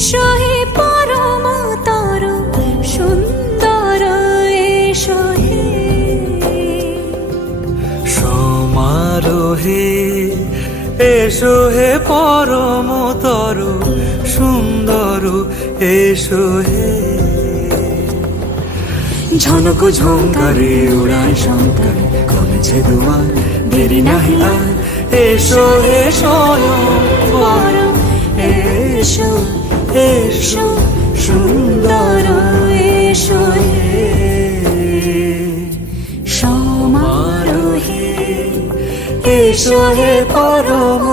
এসো হে পরম তরু সুন্দর, এসো হে সমারোহে এসো হে পরম তরু সুন্দর, এসো হে ঝনক ঝঙ্কারে উড়ায় শঙ্কর করেছে দুয়ার, দেরি নাহি আর এসো হে স্বয়ং বর, এসো এসো সুন্দর, এসো হে সমারোহে এসো হে পরম